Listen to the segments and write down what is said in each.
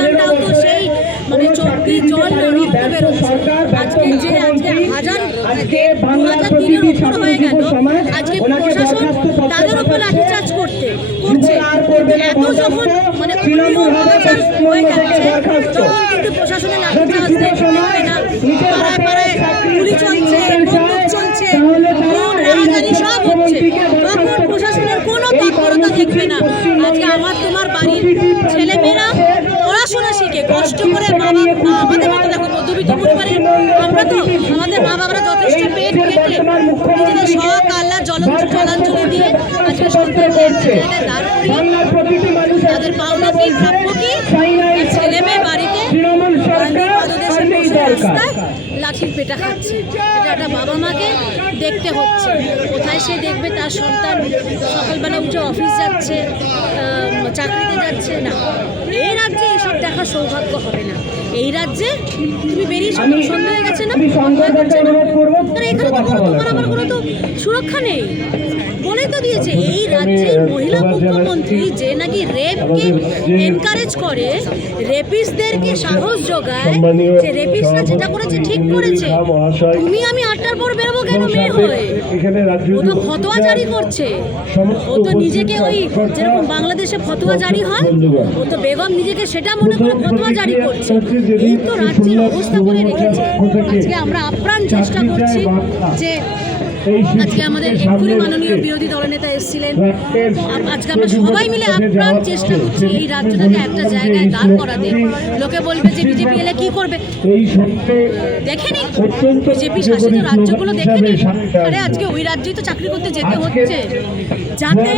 সন্তানটাও তো সেই মানে চোখে জল রক্ত বেরোচ্ছে। আজকে হাজার 2003-এর উপর হয়ে গেল, আজকে প্রশাসন তাদের উপর লাঠিচার্জ করছে। এত যখন মানে অত্যাচার হয়ে যাচ্ছে তখন কিন্তু প্রশাসনের লাঠিচার্জ দেখবে না, পাড়ায় পাড়ায় গুলি চলছে, বন্দুক চলছে, রাজধানী সব হচ্ছে, তখন প্রশাসনের কোনো তৎপরতা দেখবে না। আজকে আমার তোমার বাড়ির ছেলেমেয়েরা পড়াশোনা শিখে কষ্ট করে আমাদের মতো দেখো মধ্যবিত্ত পরিবারের আমরা তো আমাদের মা বাবারা যথেষ্ট পেট কেটে নিজেদের শখ আল্লাহ জলাঞ্জলি দিয়ে আজকে সন্তানদের দাঁড় করিয়ে তাদের পাওনা কি প্রাপ্য কি ছেলে মেয়ে বাড়িতে পাদদেশে বসে রাস্তায় লাঠির পেটা খাচ্ছে। এটা একটা বাবা মাকে দেখতে হচ্ছে। কোথায় সে দেখবে তার সন্তান সকালবেলা উঠে অফিস যাচ্ছে, চাকরিতে যাচ্ছে না। এই রাজ্যে এসব দেখার সৌভাগ্য হবে না। এই রাজ্যে তুমি বেরিয়ে সন্ধ্যা হয়ে গেছে না, এখানে তোমার আমার কোনো তো সুরক্ষা নেই। বলেই তো দিয়েছে এই রাজ্যের মহিলা মুখ্যমন্ত্রী যে নাকি রেপকে এনকারেজ করে, রেপিস্টদেরকে সাহস যোগায়, যে রেপিস্টরা যেটা করেছে ঠিক করেছে, তুমি আমি 8টার পর বেরোবো কেন মেয়ে হয়ে? ও তো ফতোয়া জারি করছে। ও তো নিজেকে ওই যেরকম বাংলাদেশে ফতোয়া জারি হয়, ও তো বেগম নিজেকে সেটা মনে করে ফতোয়া জারি করছে। এই তো রাজ্যের অবস্থা করে রেখেছে। আজকে আমরা আপ্রাণ চেষ্টা করছি যে আজকে আমাদের এক্ষুনি মাননীয় বিরোধী দলনেতা এসেছিলেন, আজকে আমরা সবাই মিলে আপ্রাণ চেষ্টা করছি এই রাজ্যটাকে একটা জায়গায় দাঁড় করাতে। লোকে বলবে যে বিজেপি এলে কি করবে, দেখেনি বিজেপি শাসিত রাজ্যগুলো দেখেনি? আরে আজকে ওই রাজ্যেই তো চাকরি করতে যেতে হচ্ছে, যাতে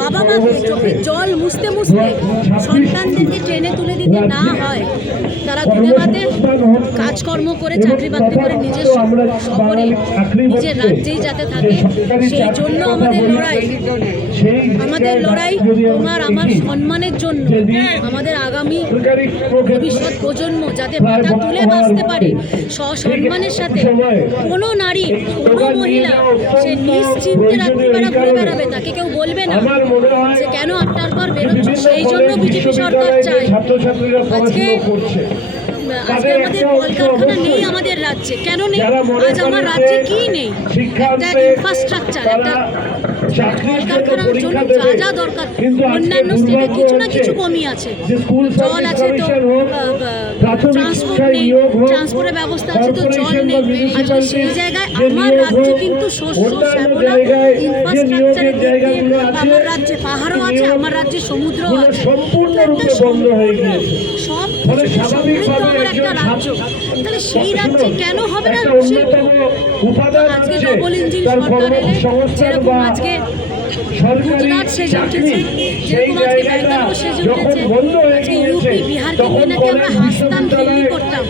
বাবা মা চোখের জল মুছতে মুছতে সন্তানদেরকে ট্রেনে তুলে দিতে না হয়। তারা ঘুরে বাদে কাজকর্ম করে চাকরি বাকরি করে নিজের শহরে নিজের রাজ্যেই যাতে থাকে, সেই জন্য আমাদের লড়াই তোমার আমার সম্মানের জন্য, আমাদের আগামী ভবিষ্যৎ প্রজন্ম যাতে মাথা তুলে বাঁচতে পারে সসম্মানের সাথে। কোনো নারী কোনো মহিলা সে নিশ্চিন্তে রাত্রিবেলা ঘুরে বেড়াবে, তাকে কেউ বলবে না যে কেন 8টার পর বেরোচ্ছে। সেই জন্য বিজেপি সরকার চায়। আজকে আমাদের কলকারখানা নেই আমাদের রাজ্যে, কেন নেই? আজ আমার রাজ্যে কি নেই? একটা ইনফ্রাস্ট্রাকচার, একটা কলকারখানার জন্য যা যা দরকার অন্যান্য স্টেটে কিছু না কিছু কমই আছে। জল আছে তো ট্রান্সপোর্ট নেই, ট্রান্সপোর্টের ব্যবস্থা আছে তো জল নেই। আজকে সেই জায়গায় আমার রাজ্য কিন্তু শস্য শ্যামলা ইনফ্রাস্ট্রাকচারের দিক দিয়ে আমার রাজ্যে পাহাড়ও আছে, আমার রাজ্যে সমুদ্রও আছে। সব সমৃদ্ধ আমার একটা রাজ্য, তাহলে সেই রাজ্যে কেন হবে না শিল্প? আজকে ডবল ইঞ্জিন সরকার এলে যেরকম আজকে গুজরাট সেজে উঠেছে, যেরকম আজকে ব্যাঙ্গালোর সেজে উঠেছে, আজকে ইউপি বিহারকে নিয়ে নাকি আমরা হাসতাম খেলনি করতাম,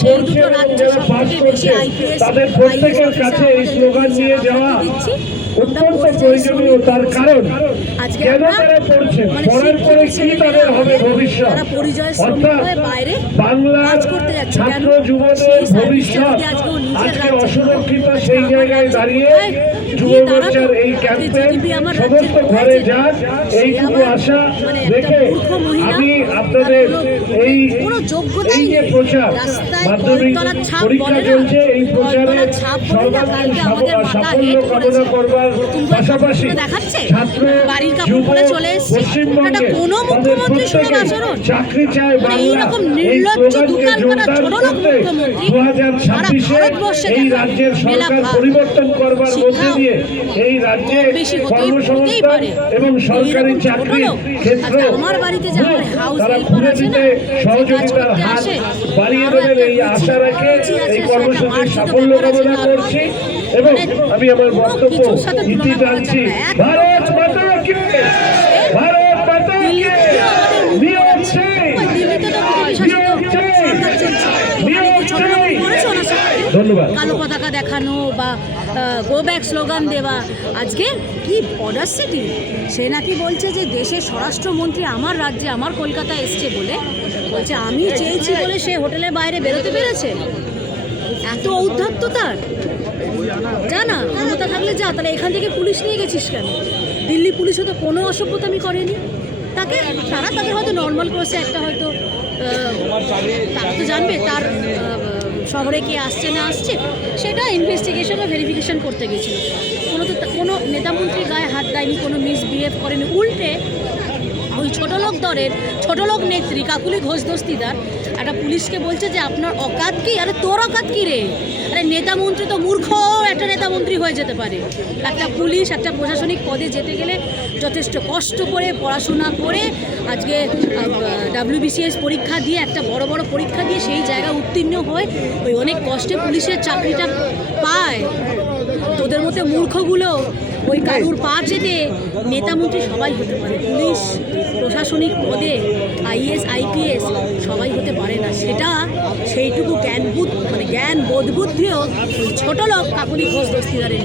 সেই দুটো রাজ্য সবথেকে বেশি আইপিএস দিচ্ছি। তার কারণ আজকে আমরা তারা পরিচয় শ্রমিক হয়ে বাইরে কাজ করতে যাচ্ছে। কেন? সেই সার্ভিসটা যদি আজকে ও নিজের অসুরক্ষিত সেই জায়গায় দাঁড়িয়ে যুবমোর্চার এই ক্যাম্পে সমস্ত ঘরে যান এইটুকু আশা রেখে আমি আপনাদের এই যে প্রচার মাধ্যমিক পরীক্ষা চলছে, এই প্রচারে সর্বাঙ্গীন সাফল্য কামনা করবার পাশাপাশি ছাত্র যুব পশ্চিমবঙ্গে চাকরি চায় বাংলা এই স্লোগানকে জোরদার করতে 2026-এ এই রাজ্যের সরকার পরিবর্তন করবার মধ্যে দিয়ে এই রাজ্যে কর্মসংস্থান এবং সরকারি চাকরির ক্ষেত্র তারা খুলে দিতে সহযোগিতার হাত বাড়িয়ে দেবেন এই আশা রেখে এই কর্মসূচির সাফল্য কামনা করছি এবং আমি আমার বক্তব্য ইতি টানছি। ভারত মাতা কি, ভারত মাতা কি, নিয়োগ চাই, নিয়োগ চাই, নিয়োগ চাই। ধন্যবাদ। কালো পতাকা দেখানো বা গো ব্যাক স্লোগান দেওয়া, আজকে কি অডাসিটি! সে নাকি বলছে যে দেশের স্বরাষ্ট্রমন্ত্রী আমার রাজ্যে আমার কলকাতায় এসছে বলে, বলছে আমি চেয়েছি বলে সে হোটেলের বাইরে বেরোতে পেরেছে। এত ঔদ্ধত্য তার! জানা ক্ষমতা থাকলে যা, তাহলে এখান থেকে পুলিশ নিয়ে গেছিস কেন? দিল্লি পুলিশও তো কোনো অসভ্যতামি করেনি তাকে। তারা তাদের হয়তো নর্মাল করছে, একটা হয়তো তারা তো জানবে তার শহরে কে আসছে না আসছে, সেটা ইনভেস্টিগেশন বা ভেরিফিকেশন করতে গেছিল। কোনো নেতামন্ত্রী গায়ে হাত দেয়নি, কোনো মিসবিহেভ করেনি, উল্টে ওই ছোটলোক দলের ছোটলোক নেত্রী কাকুলি ঘোষ দস্তিদার একটা পুলিশকে বলছে যে আপনার অকাত কি, আরে তোর অকাত কি রে, আরে নেতামন্ত্রী তো মূর্খ একটা নেতামন্ত্রী হয়ে যেতে পারে। একটা পুলিশ একটা প্রশাসনিক পদে যেতে গেলে যথেষ্ট কষ্ট করে পড়াশোনা করে আজকে WBCS পরীক্ষা দিয়ে একটা বড় বড় পরীক্ষা দিয়ে সেই জায়গায় উত্তীর্ণ হয়ে ওই অনেক কষ্টে পুলিশের চাকরিটা পায়। তোদের মধ্যে মূর্খগুলো ওই কারুর পা চেটে নেতামন্ত্রী সবাই হতে পারে, পুলিশ প্রশাসনিক পদে IAS IPS সবাই হতে পারে না। সেটা সেইটুকু জ্ঞান বোধ বুদ্ধিও ওই ছোট লোক কাকুলি ঘোষ দস্তিদারের।